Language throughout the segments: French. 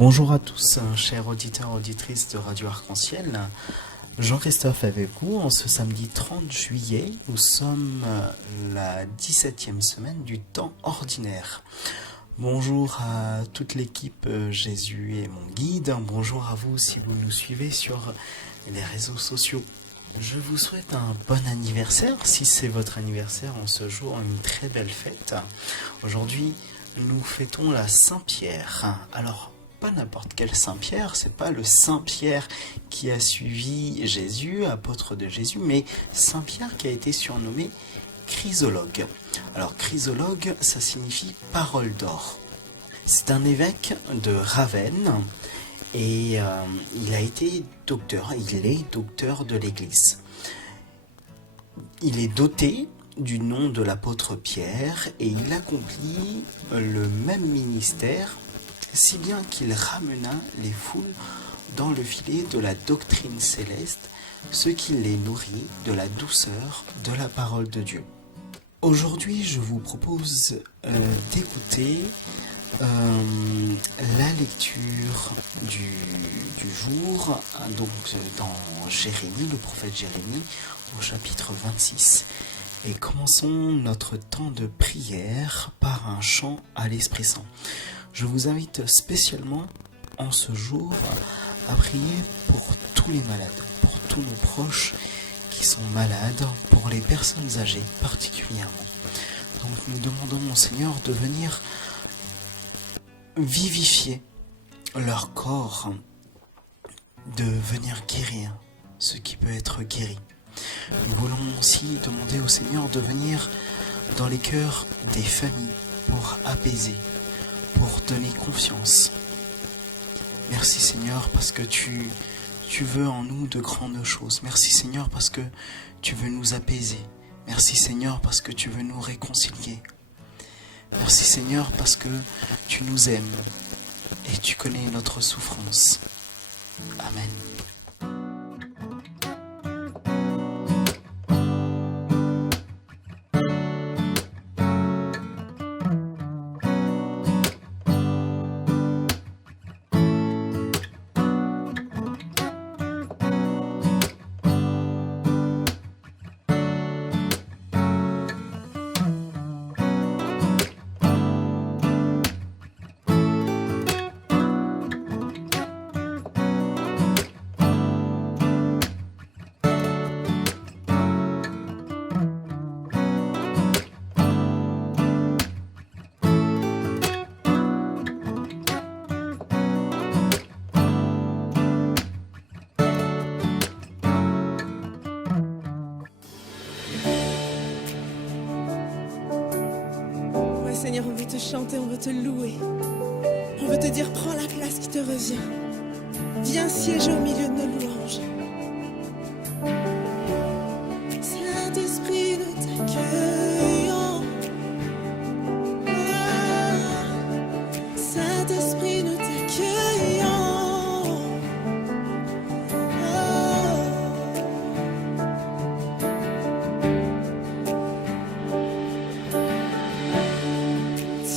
Bonjour à tous, chers auditeurs et auditrices de Radio Arc-en-Ciel. Jean-Christophe avec vous en ce samedi 30 juillet. Nous sommes la 17e semaine du temps ordinaire. Bonjour à toute l'équipe Jésus est mon guide. Bonjour à vous si vous nous suivez sur les réseaux sociaux. Je vous souhaite un bon anniversaire. Si c'est votre anniversaire en ce jour, une très belle fête. Aujourd'hui, nous fêtons la Saint-Pierre. Alors, pas n'importe quel Saint-Pierre, c'est pas le Saint-Pierre qui a suivi Jésus, apôtre de Jésus, mais Saint-Pierre qui a été surnommé chrysologue. Alors chrysologue, ça signifie parole d'or. C'est un évêque de Ravenne et il a été docteur, il est docteur de l'Église. Il est doté du nom de l'apôtre Pierre et il accomplit le même ministère si bien qu'il ramena les foules dans le filet de la doctrine céleste, ce qui les nourrit de la douceur de la parole de Dieu. Aujourd'hui, je vous propose d'écouter la lecture du jour, donc dans Jérémie, le prophète Jérémie, au chapitre 26. Et commençons notre temps de prière par un chant à l'Esprit Saint. Je vous invite spécialement en ce jour à prier pour tous les malades, pour tous nos proches qui sont malades, pour les personnes âgées particulièrement. Donc nous demandons au Seigneur de venir vivifier leur corps, de venir guérir ce qui peut être guéri. Nous voulons aussi demander au Seigneur de venir dans les cœurs des familles pour apaiser, pour donner confiance. Merci Seigneur parce que tu veux en nous de grandes choses. Merci Seigneur parce que tu veux nous apaiser. Merci Seigneur parce que tu veux nous réconcilier. Merci Seigneur parce que tu nous aimes et tu connais notre souffrance. Amen. Seigneur, on veut te chanter, on veut te louer. On veut te dire, prends la place qui te revient. Viens siéger au milieu de nos louanges. Saint-Esprit, nous t'accueillons. Saint-Esprit, nous t'accueillons.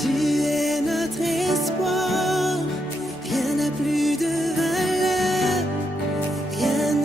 Tu es notre espoir, rien n'a plus de valeur, rien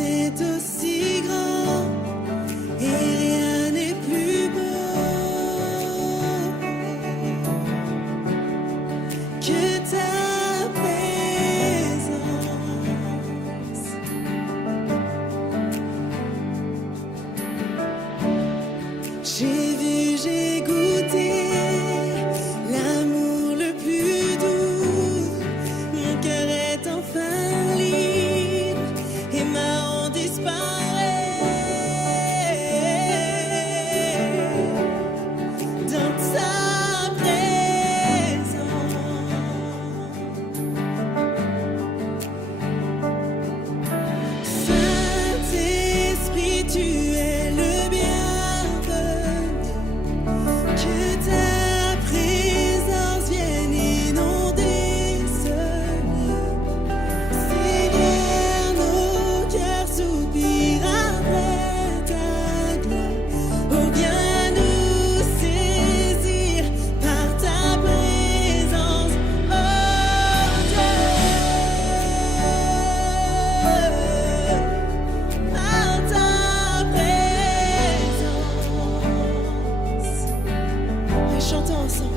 chantons ensemble.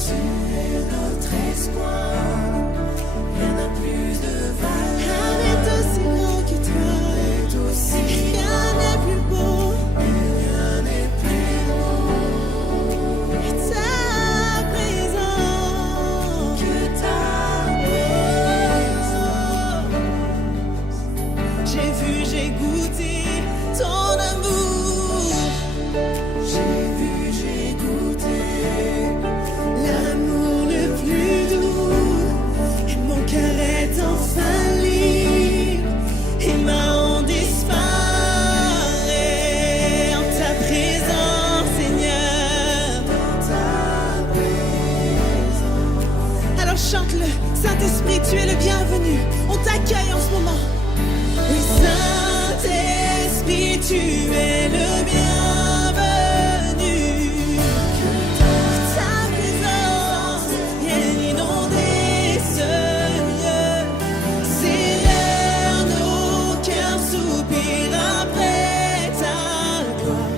Tu es notre espoir, rien n'a plus de valeur. Rien n'est aussi grand que toi. Rien n'est plus beau. Rien n'est plus beau Et ta présence. que ta présence. J'ai vu, j'ai goûté ton amour. J'ai vu, j'ai goûté L'amour le plus doux. Et mon cœur est enfin libre. Et ma honte disparaît en ta présence, Seigneur. dans ta présence. Alors chante-le, Saint-Esprit, tu es le bienvenu. On t'accueille en ce moment. Oui, Saint-Esprit, tu es le bienvenu. Que ta présence vienne inonder ce lieu. Seigneur, nos cœurs soupirent après ta gloire.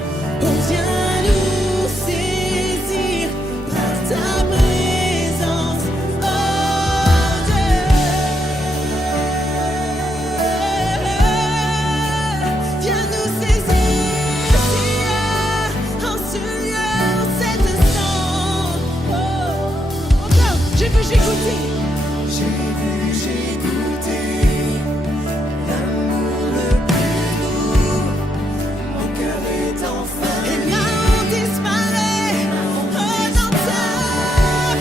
Oh, viens nous saisir par ta présence, oh Dieu. Viens nous saisir, Seigneur, en ce lieu, en cet instant. Oh, encore, j'ai vu, j'ai goûté. J'ai vu, j'ai goûté l'amour le plus doux. Mon cœur est enfin Et ma honte disparaît, oh, dans ta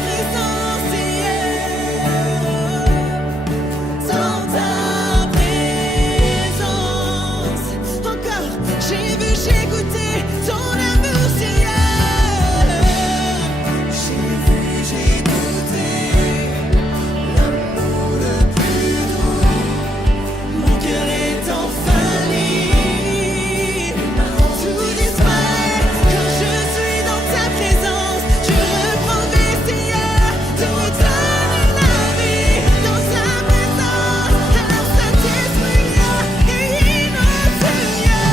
présence, Seigneur. Dans ta présence. Encore, j'ai vu, j'ai goûté ton amour, Seigneur. J'ai vu, j'ai goûté l'amour le plus doux. Mon cœur est enfin libre. Tout disparaît quand je suis dans ta présence. Je reprends vie, Seigneur. Tout redonne la vie dans ta présence. Alors Saint-Esprit, inonde ce lieu.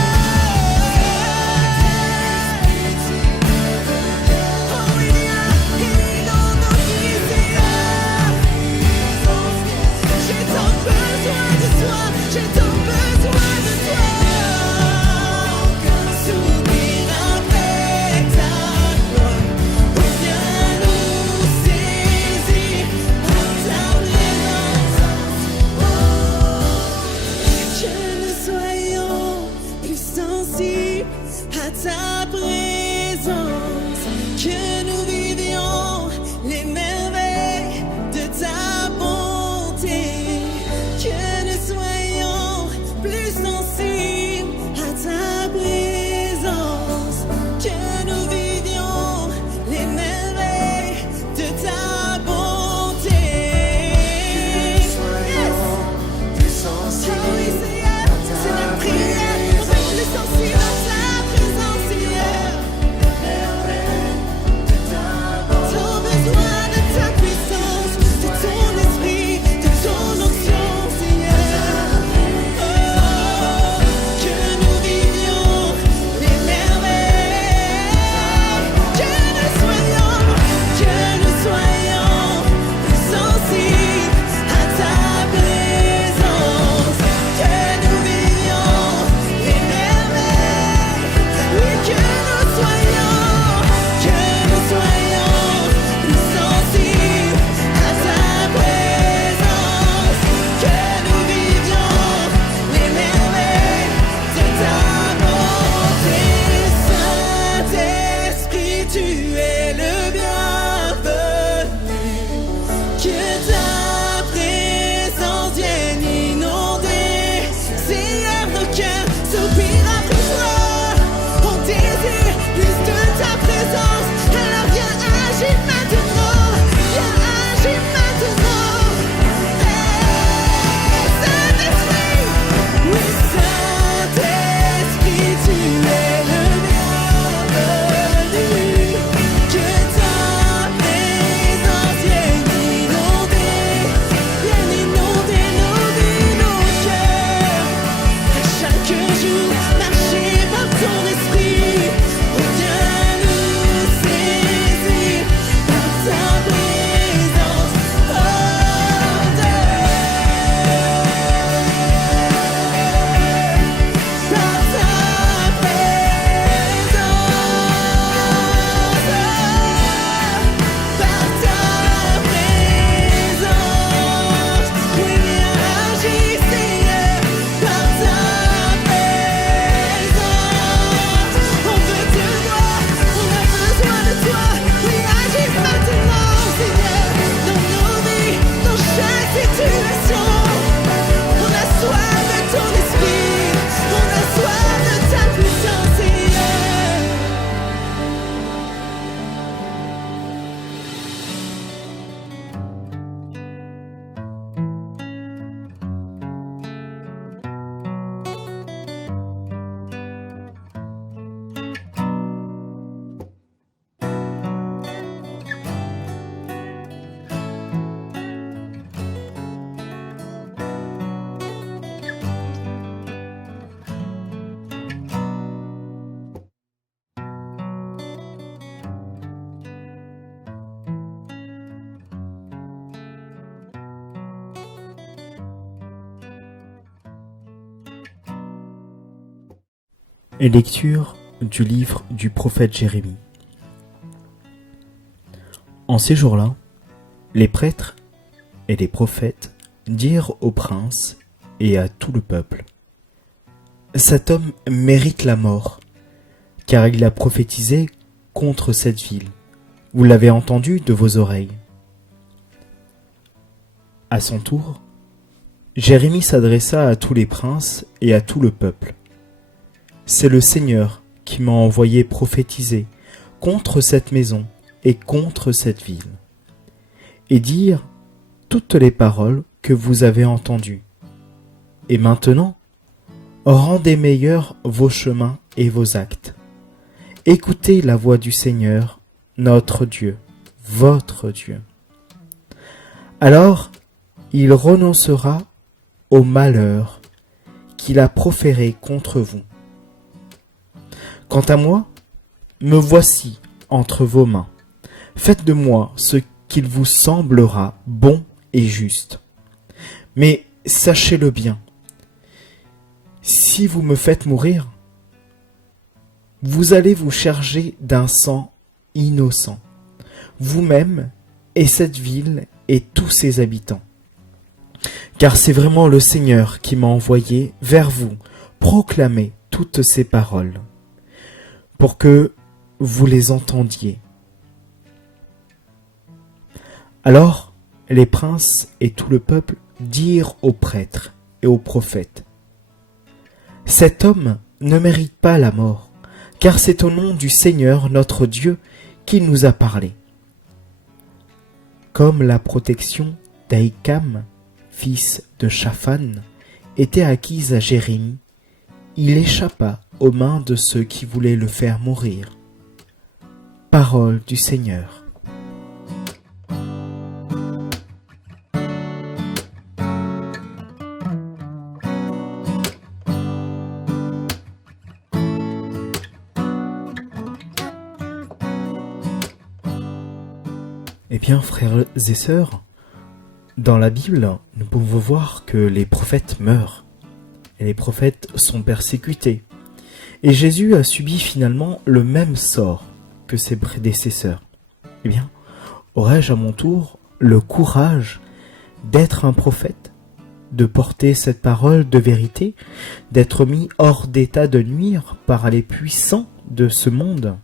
Oh, inonde nos vies, Seigneur. J'ai tant besoin de toi, j'ai tant besoin de toi. Soupir après ta gloire. Oh, viens nous saisir par ta présence. Que nous soyons plus sensibles à ta présence. Que nous vivions les merveilles de ta bonté. Que nous soyons plus sensibles à ta présence. Que nous vivions les merveilles de ta bonté. Yes! plus Oh sensible. oui, Seigneur, c'est la prière. On va être plus sensible à ta présence, Seigneur. Lecture du livre du prophète Jérémie. En ces jours-là, les prêtres et les prophètes dirent au prince et à tout le peuple: cet homme mérite la mort, car il a prophétisé contre cette ville. Vous l'avez entendu de vos oreilles. À son tour, Jérémie s'adressa à tous les princes et à tout le peuple. C'est le Seigneur qui m'a envoyé prophétiser contre cette maison et contre cette ville, et dire toutes les paroles que vous avez entendues. Et maintenant, rendez meilleurs vos chemins et vos actes. Écoutez la voix du Seigneur, notre Dieu, votre Dieu. Alors, il renoncera au malheur qu'il a proféré contre vous. Quant à moi, me voici entre vos mains. Faites de moi ce qu'il vous semblera bon et juste. Mais sachez-le bien, si vous me faites mourir, vous allez vous charger d'un sang innocent, vous-même et cette ville et tous ses habitants. Car c'est vraiment le Seigneur qui m'a envoyé vers vous proclamer toutes ces paroles, pour que vous les entendiez. Alors les princes et tout le peuple dirent aux prêtres et aux prophètes: cet homme ne mérite pas la mort, car c'est au nom du Seigneur notre Dieu qu'il nous a parlé. Comme la protection d'Ahikam, fils de Shaphan, était acquise à Jérémie, il échappa aux mains de ceux qui voulaient le faire mourir. Parole du Seigneur. Eh bien, frères et sœurs, dans la Bible, nous pouvons voir que les prophètes meurent, et les prophètes sont persécutés. Et Jésus a subi finalement le même sort que ses prédécesseurs. Eh bien, aurais-je à mon tour le courage d'être un prophète, de porter cette parole de vérité, d'être mis hors d'état de nuire par les puissants de ce monde?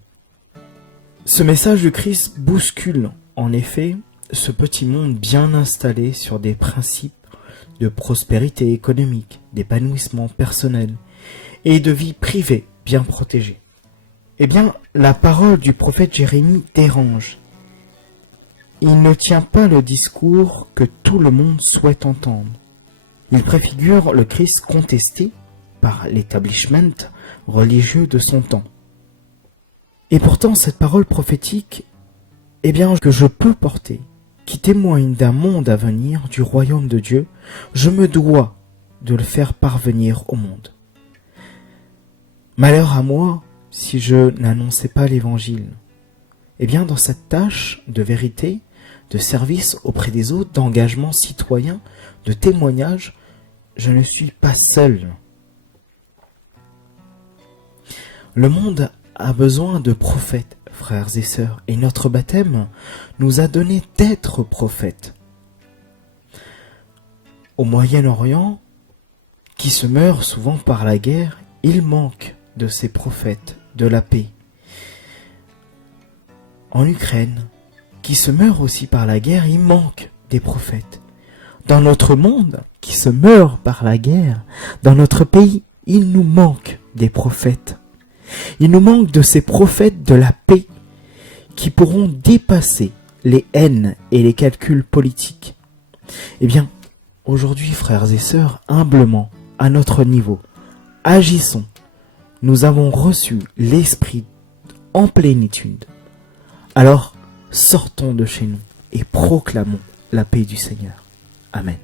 Ce message du Christ bouscule en effet ce petit monde bien installé sur des principes de prospérité économique, d'épanouissement personnel et de vie privée bien protégée. Eh bien, la parole du prophète Jérémie dérange. Il ne tient pas le discours que tout le monde souhaite entendre. Il préfigure le Christ contesté par l'établissement religieux de son temps. Et pourtant, cette parole prophétique, eh bien, que je peux porter, qui témoigne d'un monde à venir, du royaume de Dieu, je me dois de le faire parvenir au monde. Malheur à moi si je n'annonçais pas l'évangile. Eh bien, dans cette tâche de vérité, de service auprès des autres, d'engagement citoyen, de témoignage, je ne suis pas seul. Le monde a besoin de prophètes, frères et sœurs, et notre baptême nous a donné d'être prophètes. Au Moyen-Orient, qui se meurt souvent par la guerre, il manque de ces prophètes de la paix. En Ukraine, qui se meurt aussi par la guerre, il manque des prophètes. Dans notre monde, qui se meurt par la guerre, dans notre pays, il nous manque des prophètes. Il nous manque de ces prophètes de la paix qui pourront dépasser les haines et les calculs politiques. Eh bien, aujourd'hui, frères et sœurs, humblement, à notre niveau, agissons. Nous avons reçu l'Esprit en plénitude. Alors, sortons de chez nous et proclamons la paix du Seigneur. Amen.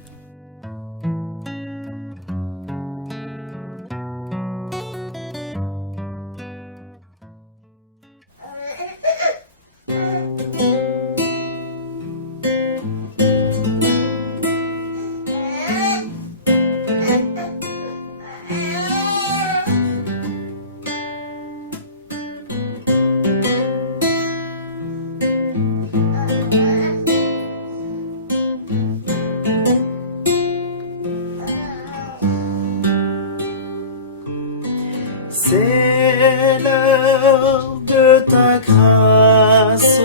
l'heure de ta grâce.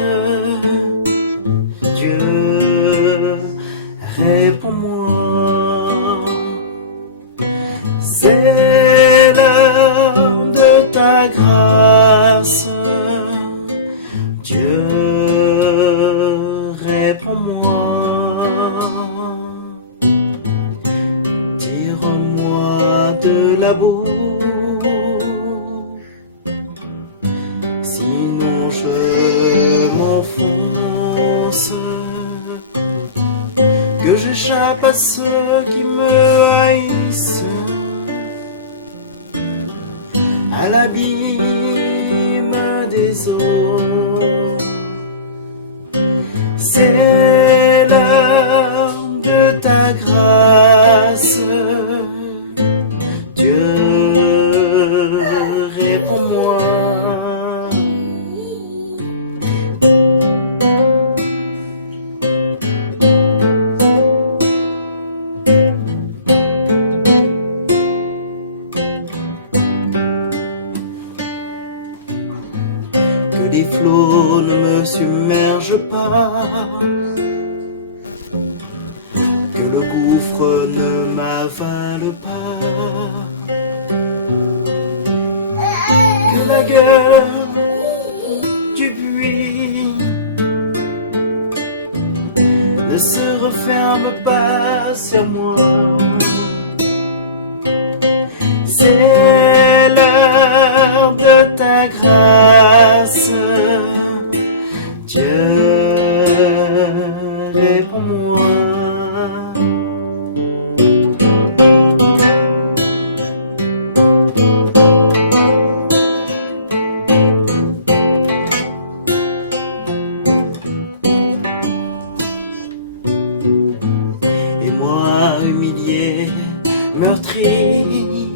Dieu, réponds-moi. C'est l'heure de ta grâce. Dieu, réponds-moi. Tire-moi de la boue, sinon je m'enfonce. Que j'échappe à ceux qui me haïssent, à l'abîme des eaux. C'est l'heure de ta grâce. Dieu, réponds-moi. Que les flots ne me submergent pas, que le gouffre ne m'avale pas, que la gueule du puits ne se referme pas sur moi. C'est l'heure de ta grâce. Dieu, réponds-moi. Et moi, humilié, meurtri,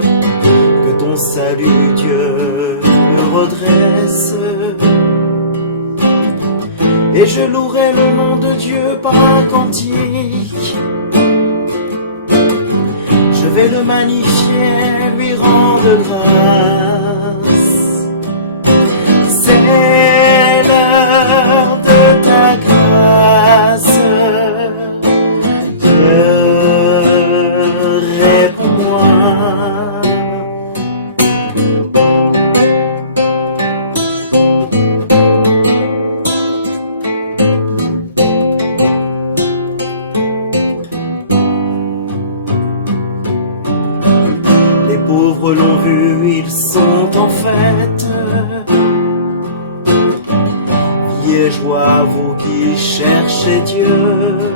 que ton salut, Dieu, me redresse. Et je louerai le nom de Dieu par un cantique. Je vais le magnifier, lui rendre grâce. C'est l'heure de ta grâce. Dieu, réponds-moi. Les pauvres l'ont vu, ils sont en fête. Ayez joie, vous qui cherchez Dieu,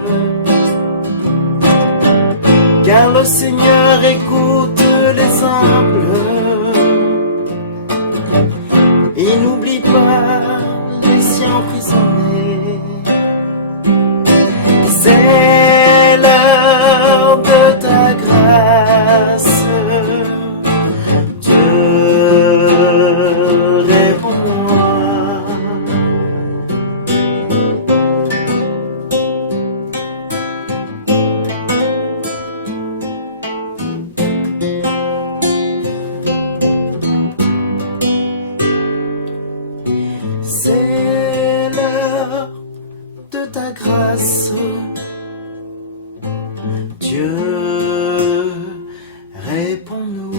car le Seigneur écoute les humbles. Il n'oublie pas les siens emprisonnés. C'est l'heure de ta grâce. Dieu, réponds-moi. C'est l'heure de ta grâce. Dieu, réponds-nous.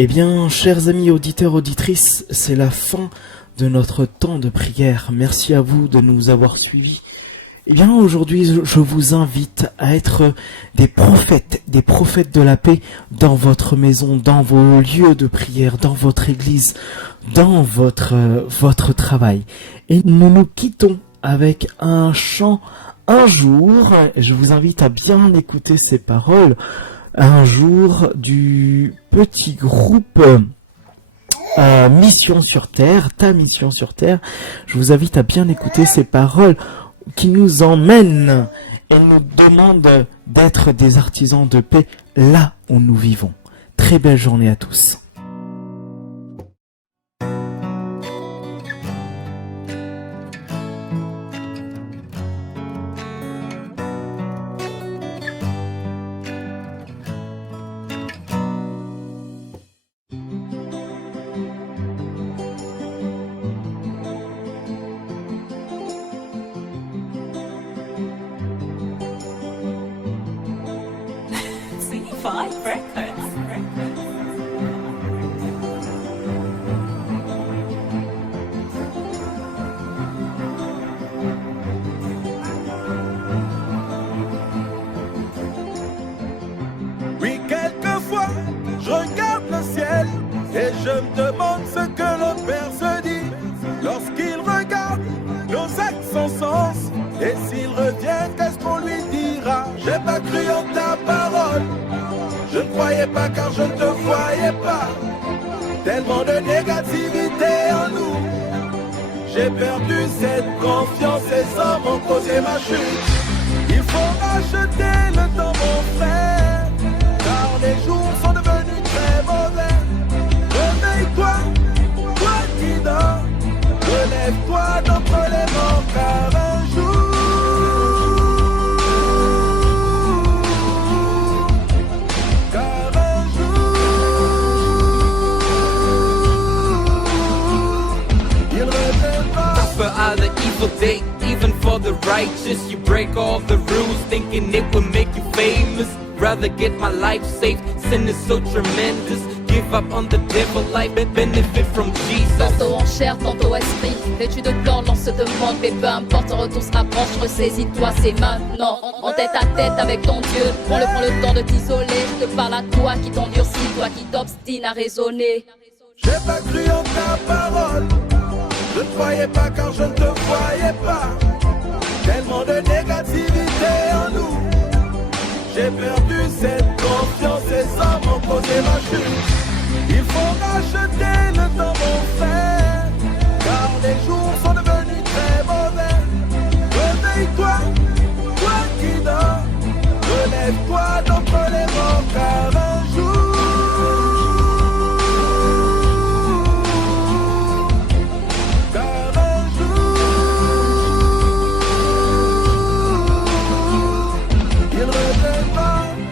Eh bien, chers amis auditeurs, auditrices, c'est la fin de notre temps de prière. Merci à vous de nous avoir suivis. Eh bien, aujourd'hui, je vous invite à être des prophètes de la paix dans votre maison, dans vos lieux de prière, dans votre église, dans votre travail. Et nous nous quittons avec un chant Un jour. Je vous invite à bien écouter ces paroles. Un jour du petit groupe mission sur Terre, ta mission sur Terre. Je vous invite à bien écouter ces paroles qui nous emmènent et nous demandent d'être des artisans de paix là où nous vivons. Très belle journée à tous. C5 Records. Oui, quelquefois, je regarde le ciel et je me demande ce que le Père se dit lorsqu'il regarde nos actes sans sens. Et s'il revient, qu'est-ce qu'on lui dira? J'ai pas cru en ta parole, je ne croyais pas car je ne te voyais pas. Tellement de négativité en nous, j'ai perdu cette confiance, ces hommes ont causé ma chute. Il faut racheter le temps, mon frère, car les jours sont devenus très mauvais. Réveille-toi, toi qui dors, relève-toi d'entre les morts, car un jour, il reviendra. For all the evil day, even for the righteous, you break all the rules, thinking it will make you famous. Rather get my life saved, sin is so tremendous. Give up on the devil, life and benefit from Jesus. Tantôt en chair, tantôt esprit, vêtu de blanc, l'on se demande, mais peu importe, ton retour se rapproche, ressaisis-toi, c'est maintenant. En tête à tête avec ton Dieu, prends le temps de t'isoler. Je te parle à toi qui t'endurcis, toi qui t'obstines à raisonner. J'ai pas cru en ta parole, je ne croyais pas car je ne te voyais pas. Tellement de négativité en nous, j'ai perdu cette confiance, ces hommes ont causé ma chute. Il faut racheter le temps, mon frère, car les jours sont devenus très mauvais. Réveille-toi, toi qui dors, relève-toi d'entre les morts, car un jour,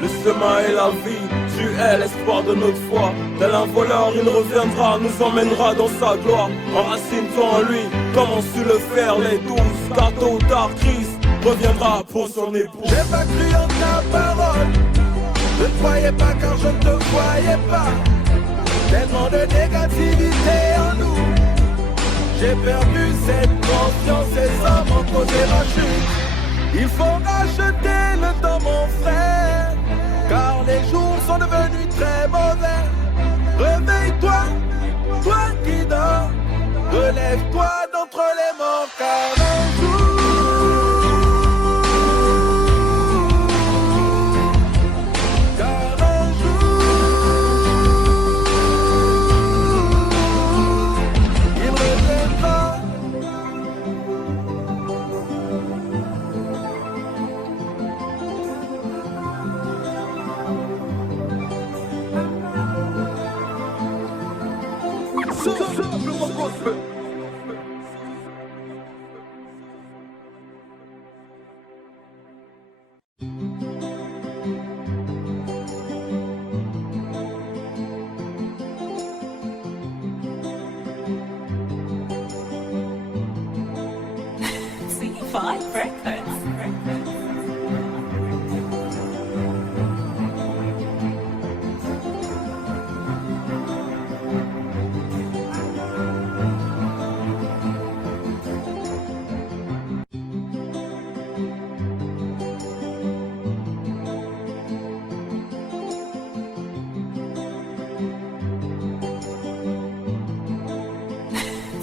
le chemin et la vie, tu es l'espoir de notre foi. Tel un voleur, il reviendra, nous emmènera dans sa gloire. Enracine-toi en lui, comme ont su le faire les 12. Car tôt ou tard, Christ reviendra pour son époux. j'ai pas cru en ta parole, je ne croyais pas car je ne te voyais pas. Tellement de négativité en nous, j'ai perdu cette confiance, ces hommes ont causé ma chute. Il faut racheter le temps, mon frère, car les jours sont devenus très mauvais. Réveille-toi, toi qui dors, relève-toi d'entre les morts, car un jour, car un jour, il reviendra. Simplement gospel. C5 Records.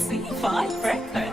C5 Records.